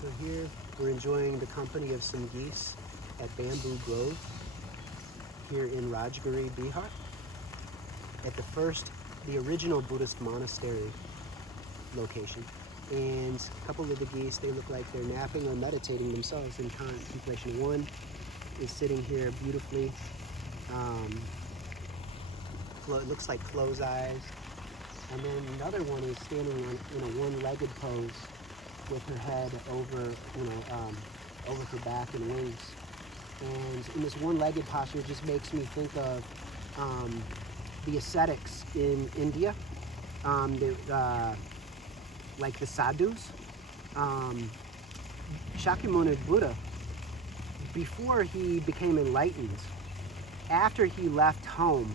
So here we're enjoying the company of some geese at Bamboo Grove here in Rajgiri, Bihar, at the original Buddhist monastery location. And a couple of the geese, they look like they're napping or meditating themselves in contemplation. One is sitting here beautifully, it looks like closed eyes, and then another one is standing in a one-legged pose with her head over, over her back and wings. And in this one-legged posture, it just makes me think of the ascetics in India, like the sadhus. Shakyamuni Buddha, before he became enlightened, after he left home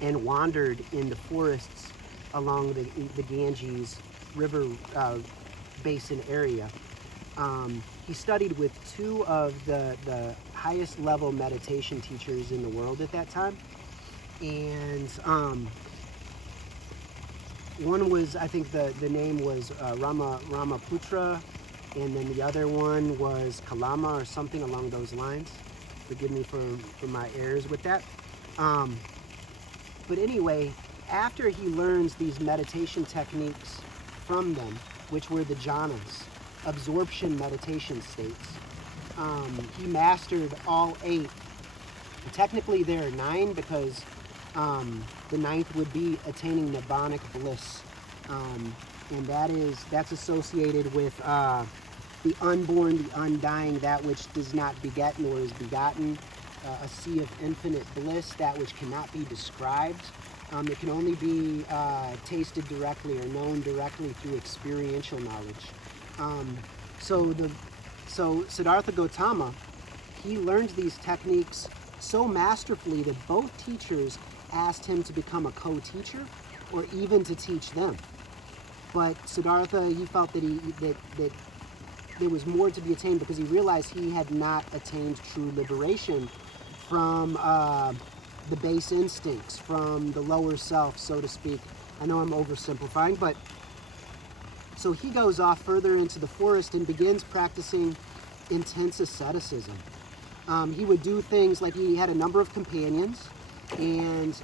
and wandered in the forests along the Ganges river basin area, he studied with two of the highest level meditation teachers in the world at that time. And one was, I think the name was Ramaputra, and then the other one was Kalama or something along those lines. Forgive me for my errors with that. But anyway, after he learns these meditation techniques from them, which were the jhanas, absorption meditation states, he mastered all 8. Technically there are 9 because the 9th would be attaining nibbanic bliss, and that's associated with the unborn, the undying, that which does not beget nor is begotten, a sea of infinite bliss, that which cannot be described. It can only be tasted directly or known directly through experiential knowledge. So Siddhartha Gautama, he learned these techniques so masterfully that both teachers asked him to become a co-teacher or even to teach them. But Siddhartha, he felt that there was more to be attained because he realized he had not attained true liberation from the base instincts, from the lower self, so to speak. I know I'm oversimplifying, but so he goes off further into the forest and begins practicing intense asceticism. He would do things like he had a number of companions, and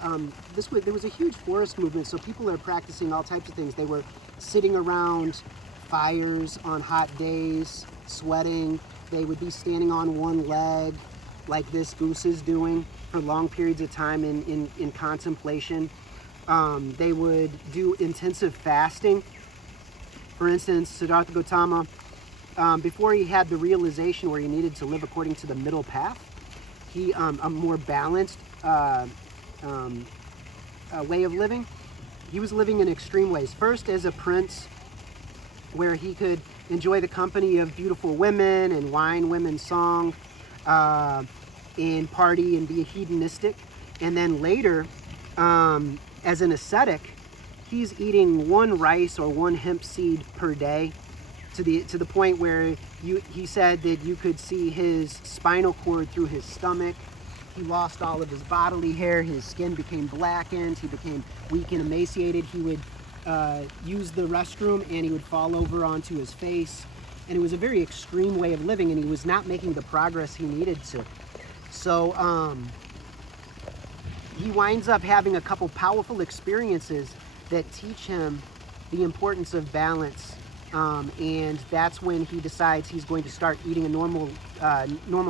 there was a huge forest movement, so people are practicing all types of things. They were sitting around fires on hot days, sweating. They would be standing on one leg, like this goose is doing, for long periods of time in contemplation. They would do intensive fasting. For instance, Siddhartha Gautama, before he had the realization where he needed to live according to the middle path, he a more balanced way of living. He was living in extreme ways. First, as a prince, where he could enjoy the company of beautiful women and wine women's song, and party and be hedonistic. And then later, as an ascetic, he's eating 1 rice or 1 hemp seed per day, to the point where he said that you could see his spinal cord through his stomach. He lost all of his bodily hair. His skin became blackened. He became weak and emaciated. He would use the restroom and he would fall over onto his face. And it was a very extreme way of living, and he was not making the progress he needed to. So he winds up having a couple powerful experiences that teach him the importance of balance. And that's when he decides he's going to start eating normal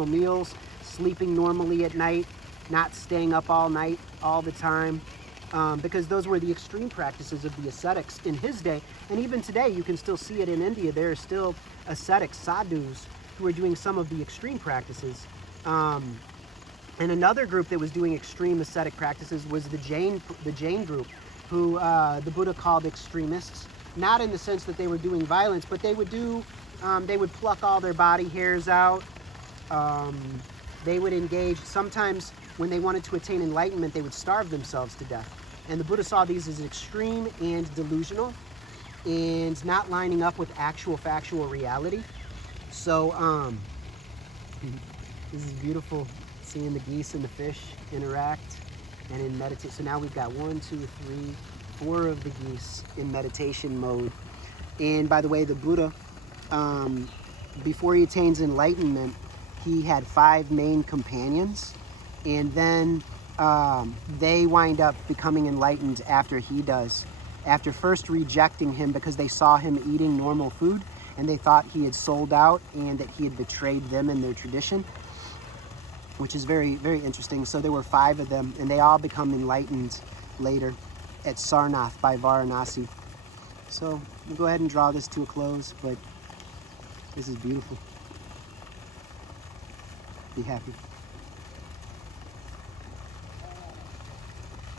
meals, sleeping normally at night, not staying up all night all the time, because those were the extreme practices of the ascetics in his day. And even today, you can still see it in India. There are still ascetic sadhus who are doing some of the extreme practices. And another group that was doing extreme ascetic practices was the Jain group, who the Buddha called extremists. Not in the sense that they were doing violence, but they would pluck all their body hairs out. They would engage, sometimes when they wanted to attain enlightenment, they would starve themselves to death. And the Buddha saw these as extreme and delusional and not lining up with actual factual reality. So this is beautiful, seeing the geese and the fish interact and in meditate. So now we've got 1, 2, 3, 4 of the geese in meditation mode. And by the way, the Buddha before he attains enlightenment, he had 5 main companions, and then they wind up becoming enlightened after he does, after first rejecting him because they saw him eating normal food and they thought he had sold out and that he had betrayed them and their tradition, which is very, very interesting. So there were 5 of them, and they all become enlightened later at Sarnath by Varanasi. So we'll go ahead and draw this to a close, but this is beautiful. Be happy.